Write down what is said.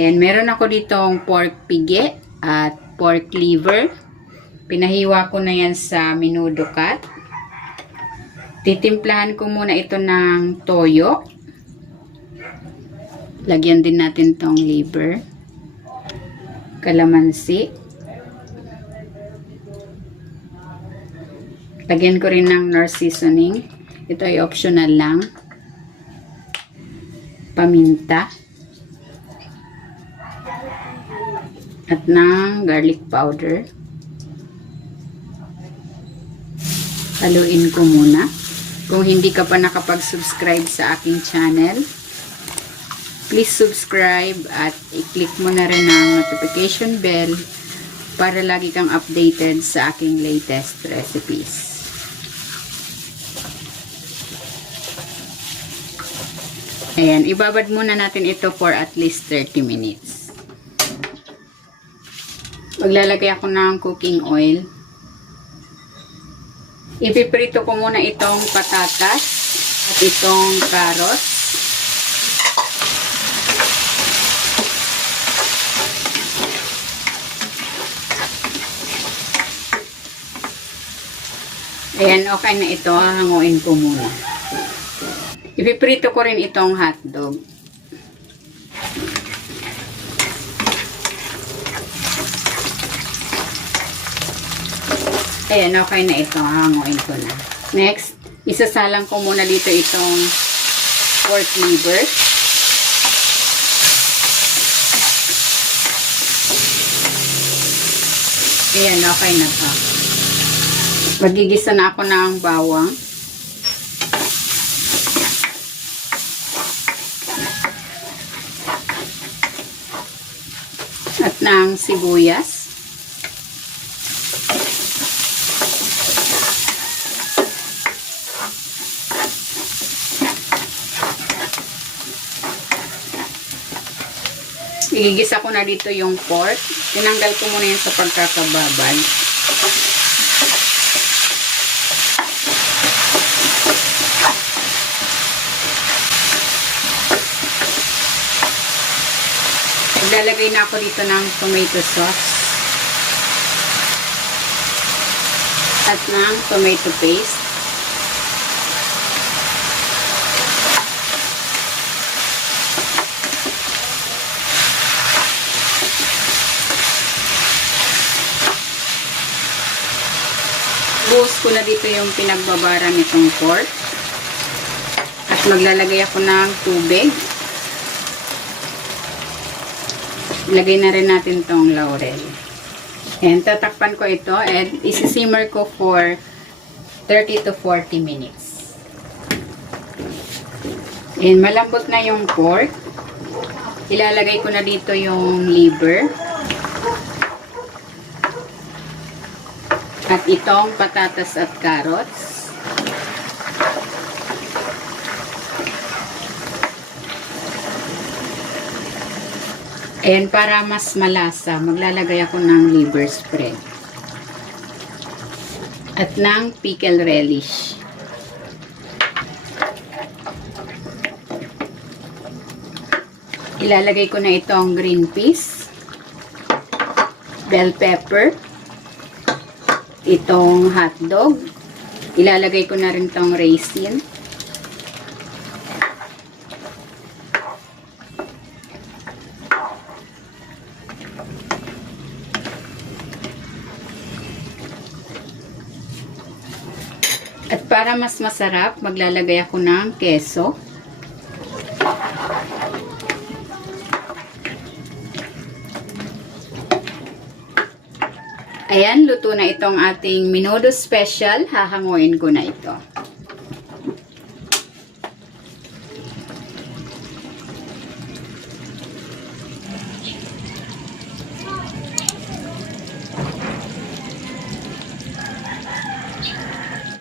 And meron ako ditong pork pigi at pork liver. Pinahiwa ko na yan sa menudo cut. Titimplahan ko muna ito ng toyo. Lagyan din natin tong liver. Kalamansi. Lagyan ko rin ng Knorr seasoning. Ito ay optional lang. Paminta. At ng garlic powder. Haluin ko muna. Kung hindi ka pa nakapag-subscribe sa aking channel, please subscribe at i-click mo na rin ang notification bell para lagi kang updated sa aking latest recipes. Ayan, ibabad muna natin ito for at least 30 minutes. Maglalagay ako ng cooking oil. Ipiprito ko muna itong patatas at itong carrots. Ayan, okay na ito. Hanguin ko muna. Ipiprito ko rin itong hotdog. Ayan, okay na ito. Hanguin ko na. Next, isasalang ko muna dito itong pork liver. Ayan, okay na to. Magigisa na ako ng bawang. At ng sibuyas. Igigisa ko na dito yung pork. Tinanggal ko muna yan sa pagkakababad. Maglalagay na ako dito ng tomato sauce. At ng tomato paste. Buhos ko na dito yung pinagbabara nitong pork. At maglalagay ako ng tubig. Ilagay na rin natin tong laurel. And tatakpan ko ito and isi-simmer ko for 30 to 40 minutes. And malambot na yung pork. Ilalagay ko na dito yung liver. At itong patatas at carrots. And para mas malasa, maglalagay ako ng liver spread. At ng pickle relish. Ilalagay ko na itong green peas, bell pepper, itong hotdog. Ilalagay ko na rin itong raisin. At para mas masarap, maglalagay ako ng keso. Ayan, luto na itong ating menudo special. Hahanguin ko na ito.